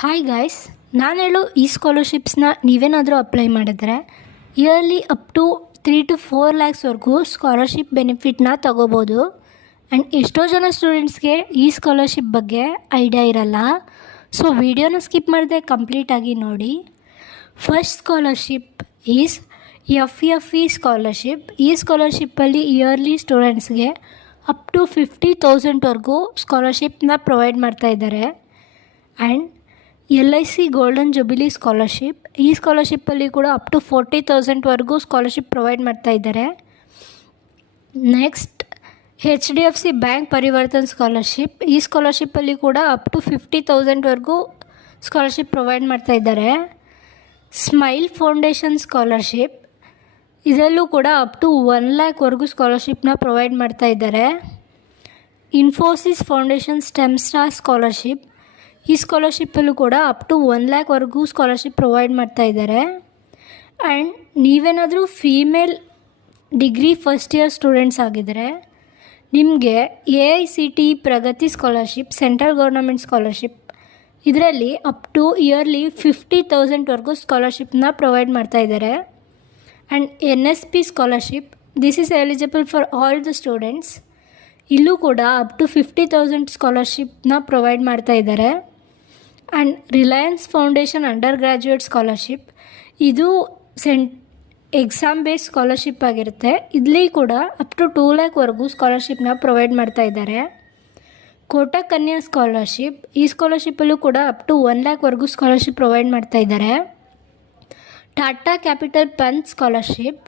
Hi guys, ನಾನು ಹೇಳೋ ಈ ಸ್ಕಾಲರ್ಶಿಪ್ಸ್ನ ನೀವೇನಾದರೂ ಅಪ್ಲೈ ಮಾಡಿದ್ರೆ ಇಯರ್ಲಿ ಅಪ್ ಟು 3 to 4 ಲ್ಯಾಕ್ಸ್ವರೆಗೂ ಸ್ಕಾಲರ್ಶಿಪ್ ಬೆನಿಫಿಟ್ನ ತೊಗೋಬೋದು. ಆ್ಯಂಡ್ ಎಷ್ಟೋ ಜನ ಸ್ಟೂಡೆಂಟ್ಸ್ಗೆ ಈ ಸ್ಕಾಲರ್ಶಿಪ್ ಬಗ್ಗೆ ಐಡಿಯಾ ಇರಲ್ಲ. ಸೊ ವಿಡಿಯೋನ ಸ್ಕಿಪ್ ಮಾಡದೆ ಕಂಪ್ಲೀಟಾಗಿ ನೋಡಿ. First scholarship is FFE scholarship. ಈ ಸ್ಕಾಲರ್ಶಿಪ್ಪಲ್ಲಿ ಇಯರ್ಲಿ ಸ್ಟೂಡೆಂಟ್ಸ್ಗೆ ಅಪ್ ಟು 50,000ವರೆಗೂ ಸ್ಕಾಲರ್ಶಿಪ್ನ ಪ್ರೊವೈಡ್ ಮಾಡ್ತಾಯಿದ್ದಾರೆ. And LIC golden jubilee scholarship, ಈ ಸ್ಕಾಲರ್ಶಿಪ್ಪಲ್ಲಿ ಕೂಡ ಅಪ್ ಟು 40,000ವರೆಗೂ ಸ್ಕಾಲರ್ಶಿಪ್ ಪ್ರೊವೈಡ್ ಮಾಡ್ತಾಯಿದ್ದಾರೆ. Next HDFC bank Parivartan scholarship, ಈ ಸ್ಕಾಲರ್ಶಿಪ್ಪಲ್ಲಿ ಕೂಡ ಅಪ್ ಟು 50,000ವರೆಗೂ ಸ್ಕಾಲರ್ಶಿಪ್ ಪ್ರೊವೈಡ್ ಮಾಡ್ತಾಯಿದ್ದಾರೆ. ಸ್ಮೈಲ್ ಫೌಂಡೇಶನ್ ಸ್ಕಾಲರ್ಶಿಪ್, ಇದರಲ್ಲೂ ಕೂಡ ಅಪ್ ಟು 1 ಲ್ಯಾಕ್ವರೆಗೂ ಸ್ಕಾಲರ್ಶಿಪ್ನ ಪ್ರೊವೈಡ್ ಮಾಡ್ತಾಯಿದ್ದಾರೆ. Infosys foundation stem star scholarship, ಈ ಸ್ಕಾಲರ್ಶಿಪ್ಪಲ್ಲೂ ಕೂಡ ಅಪ್ ಟು 1 ಲ್ಯಾಕ್ವರೆಗೂ ಸ್ಕಾಲರ್ಶಿಪ್ ಪ್ರೊವೈಡ್ ಮಾಡ್ತಾಯಿದ್ದಾರೆ. ಆ್ಯಂಡ್ ನೀವೇನಾದರೂ female degree first year students ಆಗಿದ್ದರೆ ನಿಮಗೆ AICTE ಪ್ರಗತಿ ಸ್ಕಾಲರ್ಶಿಪ್, ಸೆಂಟ್ರಲ್ ಗೌರ್ನಮೆಂಟ್ ಸ್ಕಾಲರ್ಶಿಪ್, ಇದರಲ್ಲಿ ಅಪ್ ಟು ಇಯರ್ಲಿ 50,000ವರೆಗೂ ಸ್ಕಾಲರ್ಶಿಪ್ನ ಪ್ರೊವೈಡ್ ಮಾಡ್ತಾಯಿದ್ದಾರೆ. And NSP scholarship, this is eligible for all the students, ಇಲ್ಲೂ ಕೂಡ ಅಪ್ ಟು 50,000 ಸ್ಕಾಲರ್ಶಿಪ್ನ ಪ್ರೊವೈಡ್ ಮಾಡ್ತಾಯಿದ್ದಾರೆ. And Reliance foundation under graduate scholarship, ಇದು exam based scholarship ಆಗಿರುತ್ತೆ. ಇಲ್ಲಿ ಕೂಡ ಅಪ್ ಟು 2 ಲ್ಯಾಕ್ವರೆಗೂ ಸ್ಕಾಲರ್ಶಿಪ್ನ ಪ್ರೊವೈಡ್ ಮಾಡ್ತಾಯಿದ್ದಾರೆ. ಕೋಟಕ್ ಕನ್ಯಾ ಸ್ಕಾಲರ್ಶಿಪ್, ಈ ಸ್ಕಾಲರ್ಶಿಪ್ಪಲ್ಲೂ ಕೂಡ ಅಪ್ ಟು 1 ಲ್ಯಾಕ್ವರೆಗೂ ಸ್ಕಾಲರ್ಶಿಪ್ ಪ್ರೊವೈಡ್ ಮಾಡ್ತಾಯಿದ್ದಾರೆ. ಟಾಟಾ ಕ್ಯಾಪಿಟಲ್ ಪಂಚ್ ಸ್ಕಾಲರ್ಶಿಪ್,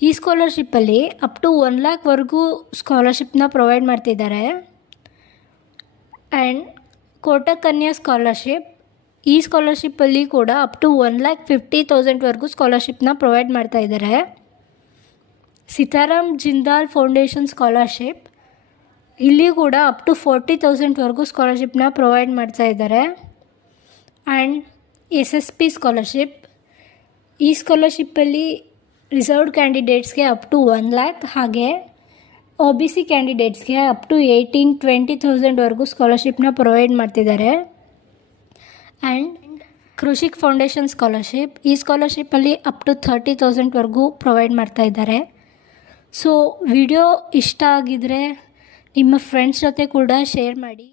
ಈ ಸ್ಕಾಲರ್ಶಿಪ್ಪಲ್ಲಿ ಅಪ್ ಟು 1 ಲ್ಯಾಕ್ವರೆಗೂ ಸ್ಕಾಲರ್ಶಿಪ್ನ ಪ್ರೊವೈಡ್ ಮಾಡ್ತಿದ್ದಾರೆ. ಆ್ಯಂಡ್ ಕೋಟಕ್ ಕನ್ಯಾ ಸ್ಕಾಲರ್ಶಿಪ್, ಈ ಸ್ಕಾಲರ್ಶಿಪ್ಪಲ್ಲಿ ಕೂಡ ಅಪ್ ಟು 1,50,000ವರೆಗೂ ಸ್ಕಾಲರ್ಶಿಪ್ನ ಪ್ರೊವೈಡ್ ಮಾಡ್ತಾಯಿದ್ದಾರೆ. ಸಿತಾರಾಮ್ ಜಿಂದಾಲ್ ಫೌಂಡೇಶನ್ ಸ್ಕಾಲರ್ಶಿಪ್, ಇಲ್ಲಿ ಕೂಡ ಅಪ್ ಟು 40,000ವರೆಗೂ ಸ್ಕಾಲರ್ಶಿಪ್ನ ಪ್ರೊವೈಡ್ ಮಾಡ್ತಾಯಿದ್ದಾರೆ. ಆ್ಯಂಡ್ SSP ಸ್ಕಾಲರ್ಶಿಪ್, ಈ ಸ್ಕಾಲರ್ಶಿಪ್ಪಲ್ಲಿ ರಿಸರ್ವ್ಡ್ ಕ್ಯಾಂಡಿಡೇಟ್ಸ್ಗೆ ಅಪ್ ಟು 1 ಲ್ಯಾಕ್, ಹಾಗೆ OBC ಕ್ಯಾಂಡಿಡೇಟ್ಸ್ಗೆ ಅಪ್ ಟು 18-20,000ವರೆಗೂ ಸ್ಕಾಲರ್ಶಿಪ್ನ ಪ್ರೊವೈಡ್ ಮಾಡ್ತಿದ್ದಾರೆ. ಆ್ಯಂಡ್ ಕೃಷಿಕ್ ಫೌಂಡೇಶನ್ ಸ್ಕಾಲರ್ಶಿಪ್, ಈ ಸ್ಕಾಲರ್ಶಿಪ್ಪಲ್ಲಿ ಅಪ್ ಟು 30,000ವರೆಗೂ ಪ್ರೊವೈಡ್ ಮಾಡ್ತಾಯಿದ್ದಾರೆ. ಸೊ ವಿಡಿಯೋ ಇಷ್ಟ ಆಗಿದರೆ ನಿಮ್ಮ ಫ್ರೆಂಡ್ಸ್ ಜೊತೆ ಕೂಡ ಶೇರ್ ಮಾಡಿ.